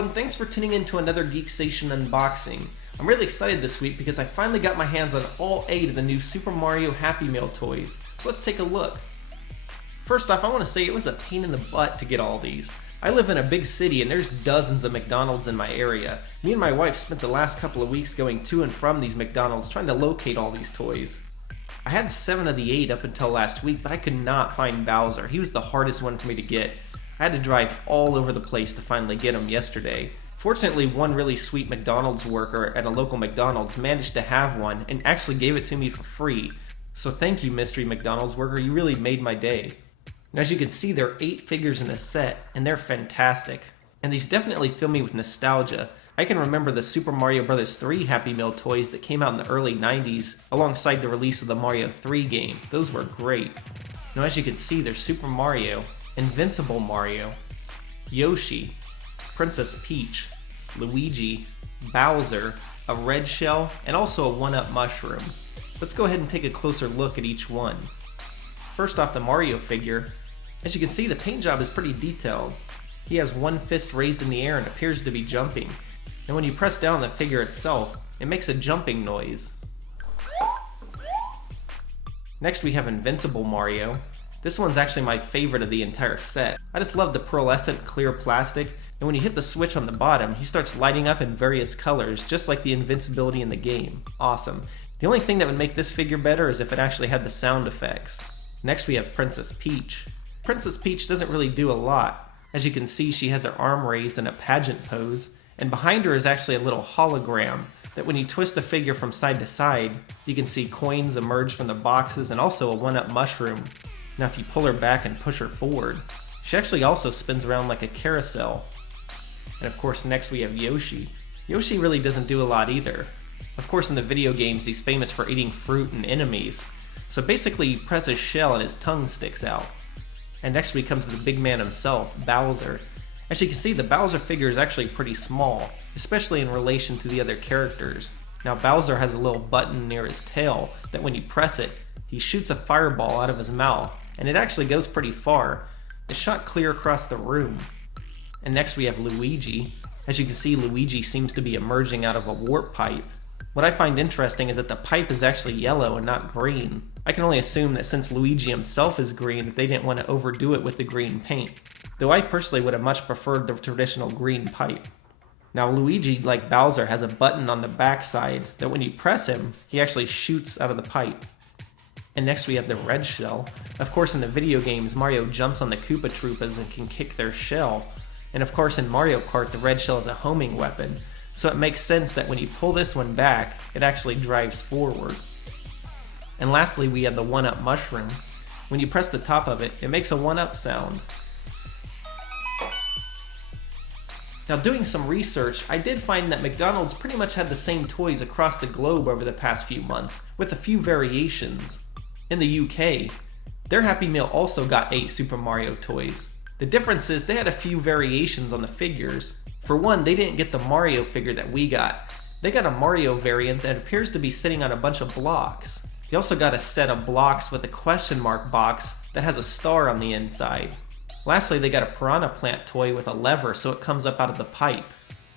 everyone, thanks for tuning in to another Geeksation unboxing. I'm really excited this week because I finally got my hands on all 8 of the new Super Mario Happy Meal toys, so let's take a look. First off, I want to say it was a pain in the butt to get all these. I live in a big city and there's dozens of McDonald's in my area. Me and my wife spent the last couple of weeks going to and from these McDonald's trying to locate all these toys. I had 7 of the 8 up until last week, but I could not find Bowser. He was the hardest one for me to get. I had to drive all over the place to finally get him yesterday. Fortunately, one really sweet McDonald's worker at a local McDonald's managed to have one and actually gave it to me for free. So thank you, mystery McDonald's worker, you really made my day. Now, as you can see, there are 8 figures in this set, and they're fantastic. And these definitely fill me with nostalgia. I can remember the Super Mario Bros. 3 Happy Meal toys that came out in the early 90s, alongside the release of the Mario 3 game. Those were great. Now, as you can see, there's Super Mario, Invincible Mario, Yoshi, Princess Peach, Luigi, Bowser, a red shell, and also a 1-up mushroom. Let's go ahead and take a closer look at each one. First off, the Mario figure. As you can see, the paint job is pretty detailed. He has one fist raised in the air and appears to be jumping. And when you press down on the figure itself, it makes a jumping noise. Next we have Invincible Mario. This one's actually my favorite of the entire set. I just love the pearlescent clear plastic, and when you hit the switch on the bottom, he starts lighting up in various colors, just like the invincibility in the game. Awesome. The only thing that would make this figure better is if it actually had the sound effects. Next we have Princess Peach. Princess Peach doesn't really do a lot. As you can see, she has her arm raised in a pageant pose, and behind her is actually a little hologram that when you twist the figure from side to side, you can see coins emerge from the boxes and also a 1-up mushroom. Now if you pull her back and push her forward, she actually also spins around like a carousel. And of course next we have Yoshi. Yoshi really doesn't do a lot either. Of course in the video games he's famous for eating fruit and enemies. So basically you press his shell and his tongue sticks out. And next we come to the big man himself, Bowser. As you can see, the Bowser figure is actually pretty small, especially in relation to the other characters. Now Bowser has a little button near his tail that when you press it, he shoots a fireball out of his mouth, and it actually goes pretty far. It's shot clear across the room. And next we have Luigi. As you can see, Luigi seems to be emerging out of a warp pipe. What I find interesting is that the pipe is actually yellow and not green. I can only assume that since Luigi himself is green, that they didn't want to overdo it with the green paint. Though I personally would have much preferred the traditional green pipe. Now Luigi, like Bowser, has a button on the backside that when you press him, he actually shoots out of the pipe. And next we have the red shell. Of course in the video games, Mario jumps on the Koopa Troopas and can kick their shell. And of course in Mario Kart, the red shell is a homing weapon. So it makes sense that when you pull this one back, it actually drives forward. And lastly, we have the 1-up mushroom. When you press the top of it, it makes a 1-up sound. Now doing some research, I did find that McDonald's pretty much had the same toys across the globe over the past few months, with a few variations. In the UK, their Happy Meal also got 8 Super Mario toys. The difference is they had a few variations on the figures. For one, they didn't get the Mario figure that we got. They got a Mario variant that appears to be sitting on a bunch of blocks. They also got a set of blocks with a question mark box that has a star on the inside. Lastly, they got a Piranha Plant toy with a lever so it comes up out of the pipe.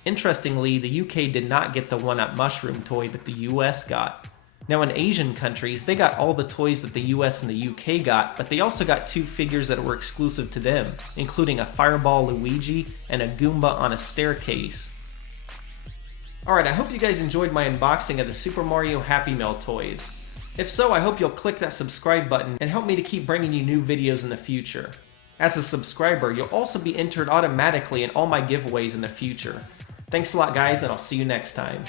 Interestingly, the UK did not get the 1-up mushroom toy that the US got. Now in Asian countries, they got all the toys that the US and the UK got, but they also got 2 figures that were exclusive to them, including a Fireball Luigi and a Goomba on a staircase. Alright, I hope you guys enjoyed my unboxing of the Super Mario Happy Meal toys. If so, I hope you'll click that subscribe button and help me to keep bringing you new videos in the future. As a subscriber, you'll also be entered automatically in all my giveaways in the future. Thanks a lot guys, and I'll see you next time.